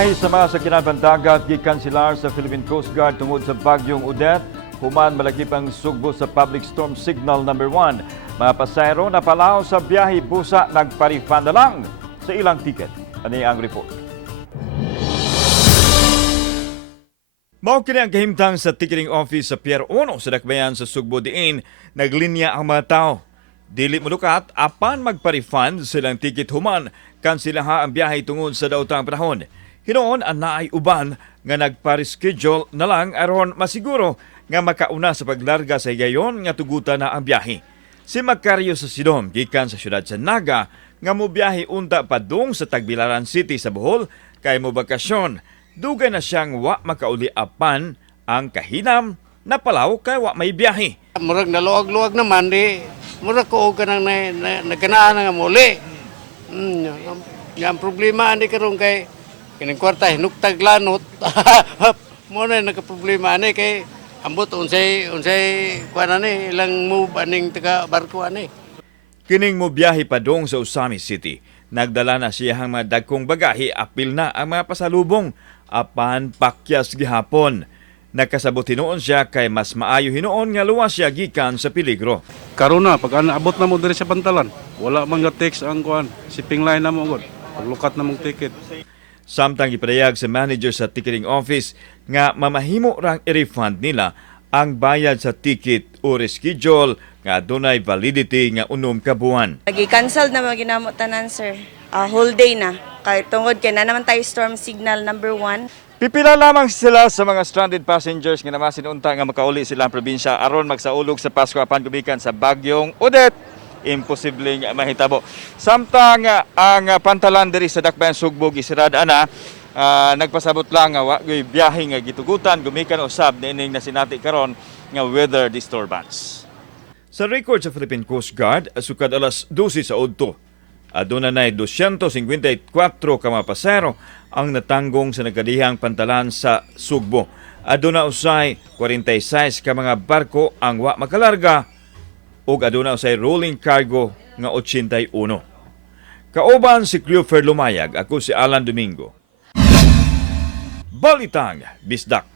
Biyahe sa mga sakyanan pandagat gikanselar sa Philippine Coast Guard tungod sa bagyong Odette. Human malakip ang sugbo sa Public Storm Signal number 1. Mga pasahero na palaw sa biyahe busa nagpa-refund na lang sa ilang ticket. Ano ang report? Mao kini ang kahimtang sa ticketing office sa Pier 1 sa Dakbayan sa Sugbo diin, naglinya ang mga tao. Dili mulukat apan magpa-refund silang ticket human kansilaha ang biyahe tungod sa daotang panahon. Hinoon ang naay uban nga nagpa-reschedule na lang aron masiguro nga makauna sa paglarga sa gayon nga tugutan na ang biyahe. Si Macario sa Sidom gikan sa syudad sa Naga nga mobiyahe unta padung sa Tagbilaran City sa Bohol kay mo bakasyon. Dugay na siyang wa makauli apan ang kahinam na palaw kay wa may biyahe. Murag naluwag-luwag naman di murag ko ka nang naganaan nga muli. Yang problema ani karon kay kining kwarta hinugtag lanot. Mo na nakaproblema ani kay ambot unsay kuan ani ilang move aning taga barko ani. Kining mobiyahe padung sa Usami City. Nagdala na siya ang mga dagkong bagahe, apil na ang mga pasalubong apan pakyas gihapon. Nakasabot hinoon siya kay mas maayo hinoon nga luwas siya gikan sa peligro. Karon na pag abot na mo diri sa Pantalan, wala man nga text ang kuan, shipping line na mo gud. Paglukat na mong ticket. Samtang ipadayag sa manager sa ticketing office nga mamahimo rang i-refund nila ang bayad sa ticket o reschedule nga dunay validity nga unom ka buwan. Gi-cancel na mga ginamot tanan, sir. Whole day na. Kay tungod kay na naman tayo storm signal number 1. Pipila lamang sila sa mga stranded passengers nga namasin unta nga makauli silang probinsya aron magsaulog sa Pasko apan gumikan sa bagyong Odette. Imposibleng mahitabo. Samtang ang Pantalan diri sa Dakbayan Sugbo gisirada na, nagpasabot lang nga wa biyahe nga gitugutan gumikan usab niining nasinati karon nga weather disturbance. Sa record sa Philippine Coast Guard, sukad alas 12 sa udto, aduna nay 254 ka mga pasahero ang natanggong sa nagkadihang Pantalan sa Sugbo. Aduna usay 46 ka mga barko ang wa makalarga ug aduna usay rolling cargo nga 81. Kauban si Cleofer Lumayag, ako si Alan Domingo. Balitang Bisdak.